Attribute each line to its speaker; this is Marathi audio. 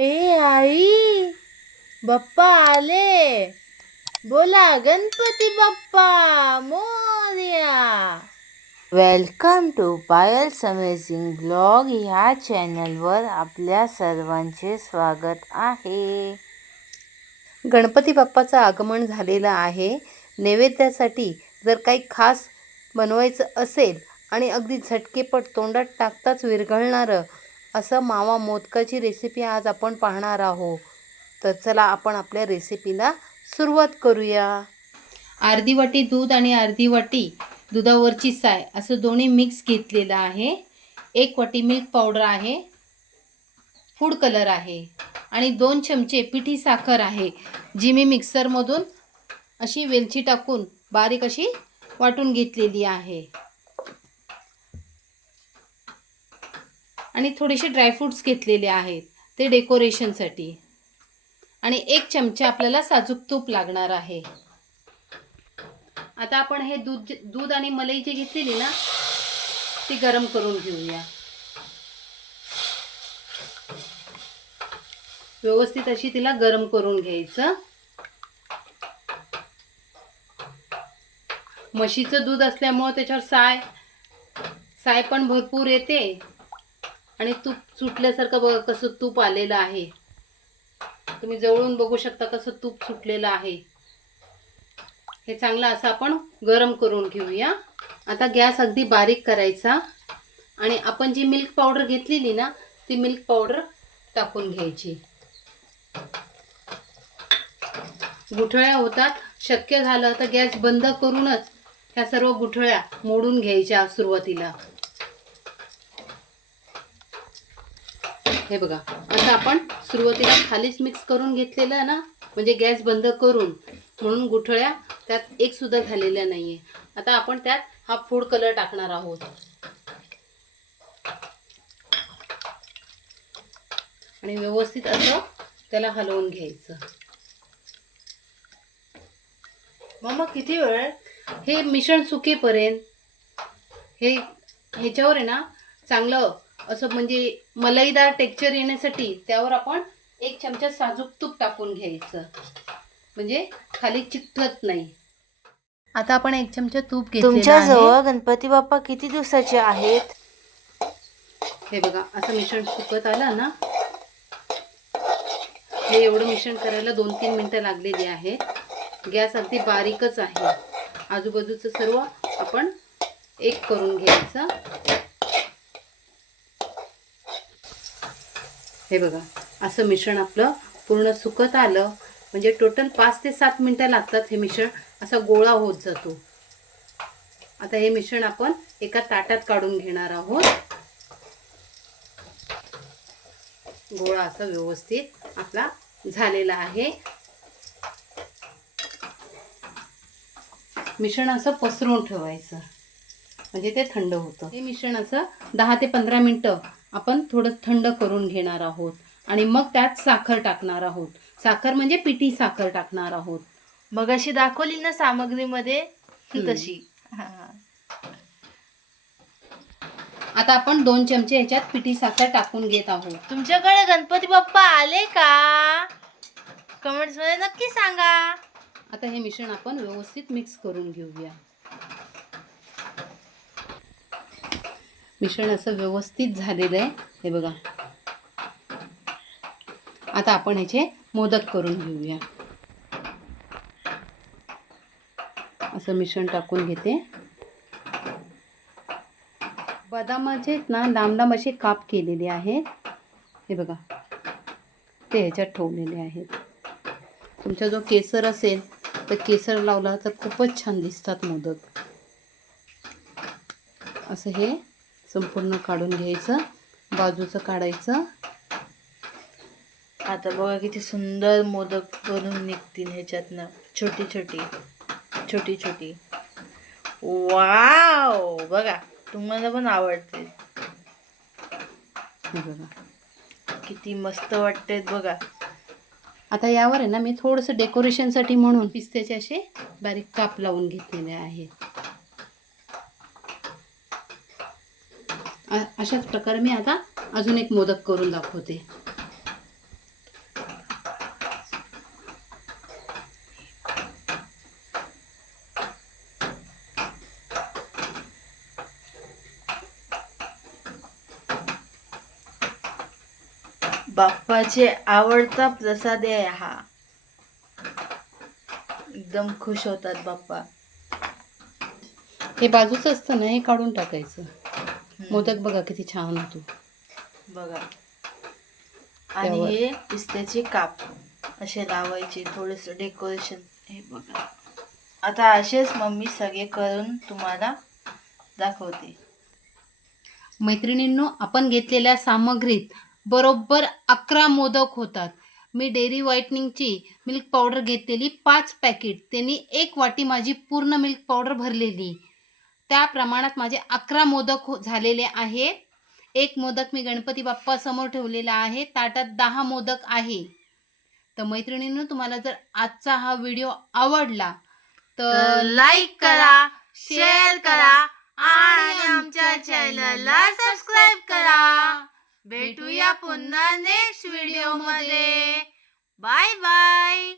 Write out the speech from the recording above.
Speaker 1: ए आई बाप्पा आले. बोला गणपती बाप्पा Morya. Welcome to Payal's amazing blog ह्या चॅनलवर आपल्या सर्वांचे स्वागत आहे. गणपती बाप्पाचं आगमन झालेलं आहे. नैवेद्यासाठी जर काही खास बनवायचं असेल आणि अगदी झटकेपट तोंडात टाकताच विरघळणारं असं मावा मोदकाची रेसिपी आज आपण पाहणार आहोत. तर चला आपण आपल्या रेसिपीला सुरुवात करूया. अर्धी वाटी दूध आणि अर्धी वाटी दुधावरची साय असं दोन्ही मिक्स घेतलेलं आहे. एक वाटी मिल्क पावडर आहे. फूड कलर आहे. आणि दोन चमचे पिठी साखर आहे जी मी मिक्सरमधून अशी वेलची टाकून बारीक अशी वाटून घेतलेली आहे. आणि थोडेसे ड्रायफ्रूट्स घेतलेले आहेत ते डेकोरेशनसाठी आणि एक चमचा आपल्याला साजूक तूप लागणार आहे. आता आपण हे दूध दूध आणि मलाई जी घेतलेली ना ती गरम करून घेऊया. व्यवस्थित अशी तिला गरम करून घ्यायचं. म्हशीचं दूध असल्यामुळं त्याच्यावर साय साय पण भरपूर येते. आणि तूप सुटल्यासारखं बघा कसं तूप आलेलं आहे. तुम्ही जवळून बघू शकता कसं तूप सुटलेलं आहे. हे चांगलं असं आपण गरम करून घेऊया. आता गॅस अगदी बारीक करायचा. आणि आपण जी मिल्क पावडर घेतलेली ना ती मिल्क पावडर टाकून घ्यायची. गुठळ्या होतात. शक्य झालं तर गॅस बंद करूनच ह्या सर्व गुठळ्या मोडून घ्यायच्या सुरुवातीला. हे बघा आता आपण सुरुवातीला खालीच मिक्स करून घेतलेलं आहे ना म्हणजे गॅस बंद करून म्हणून गुठळ्या त्यात एक सुद्धा झालेल्या नाहीये. आता आपण त्यात हा फूड कलर टाकणार आहोत. आणि व्यवस्थित असं त्याला हलवून घ्यायचं. मग किती वेळ हे मिश्रण सुकेपर्यंत हे ह्याच्यावर आहे ना चांगलं असं म्हणजे मलईदार टेक्चर येण्यासाठी त्यावर आपण एक चमचा साजूक तूप टाकून घ्यायचं. म्हणजे खाली चिकटत नाही. आता आपण एक चमचा तूप
Speaker 2: तुमच्या. जवळ गणपती बाप्पा किती दिवसाचे आहेत?
Speaker 1: हे बघा असं मिश्रण सुकत आलं ना हे एवढं मिश्रण करायला दोन तीन मिनटं लागलेली आहेत. गॅस अगदी बारीकच आहे. आजूबाजूचं सर्व आपण एक करून घ्यायचं. हे बघा असं मिश्रण आपलं पूर्ण सुकत आलं. म्हणजे टोटल पाच ते सात मिनटं लागतात हे मिश्रण. असा गोळा होत जातो. आता हे मिश्रण आपण एका ताटात काढून घेणार आहोत. गोळा असा व्यवस्थित आपला झालेला आहे. मिश्रण असं पसरून ठेवायचं. म्हणजे ते थंड होतं. हे मिश्रण असं दहा ते पंधरा मिनटं आपण थोडं थंड करून घेणार आहोत. आणि मग त्यात साखर टाकणार आहोत. साखर म्हणजे पिठी साखर टाकणार आहोत.
Speaker 2: मग अशी दाखवली ना सामग्रीमध्ये. तशी. हा.
Speaker 1: आता आपण दोन चमचे ह्याच्यात पिठी साखर टाकून घेत आहोत.
Speaker 2: तुमच्याकडे गणपती बाप्पा आले का? कमेंट्समध्ये नक्की सांगा.
Speaker 1: आता हे मिश्रण आपण व्यवस्थित मिक्स करून घेऊया. मिश्रण असं व्यवस्थित झालेलं आहे. हे बघा. आता आपण ह्याचे मोदक करून घेऊया. असं मिश्रण टाकून घेते. बदामाचे ना लांब लांब असे काप केलेले आहेत. हे बघा. ते ह्याच्यात ठेवलेले आहेत. तुमचा जो केसर असेल तर केसर लावला तर खूपच छान दिसतात मोदक. असं हे संपूर्ण काढून घ्यायचं बाजूचं काढायचं.
Speaker 2: आता बघा किती सुंदर मोदक करून निघतील ह्याच्यातनं. छोटी छोटी छोटी छोटी. वाव! बघा तुम्हाला पण आवडते
Speaker 1: बघा.
Speaker 2: किती मस्त वाटतेत बघा.
Speaker 1: आता यावर आहे ना मी थोडंसं डेकोरेशनसाठी म्हणून पिस्त्याचे असे बारीक काप लावून घेतलेले आहेत. अशाच प्रकारे मी आता अजून एक मोदक करून दाखवते.
Speaker 2: बाप्पाचे आवडता प्रसाद आहे हा. एकदम खुश होतात बाप्पा.
Speaker 1: हे बाजूच असतं ना हे काढून टाकायचं. मोदक बघा किती छान होतो.
Speaker 2: बघा. आणि हे पिस्त्याचे काप असे लावायचे थोडस डेकोरेशन. हे बघा. आता असेच मम्मी सगळे करून तुम्हाला दाखवते.
Speaker 1: मैत्रिणींनो आपण घेतलेल्या सामग्रीत बरोबर अकरा मोदक होतात. मी डेअरी व्हाईटनिंगची मिल्क पावडर घेतलेली पाच पॅकेट. त्यांनी एक वाटी माझी पूर्ण मिल्क पावडर भरलेली. त्या प्रमाणात माझे अकरा मोदक हो झालेले आहेत. एक मोदक मी गणपती बाप्पासमोर ठेवलेला आहे. ताटात दहा मोदक आहे. तर मैत्रिणींनो तुम्हाला जर आजचा हा व्हिडिओ आवडला तर
Speaker 2: लाईक करा शेअर करा आणि आमच्या चॅनलला सबस्क्राईब करा. भेटूया पुन्हा नेक्स्ट व्हिडिओमध्ये. Bye bye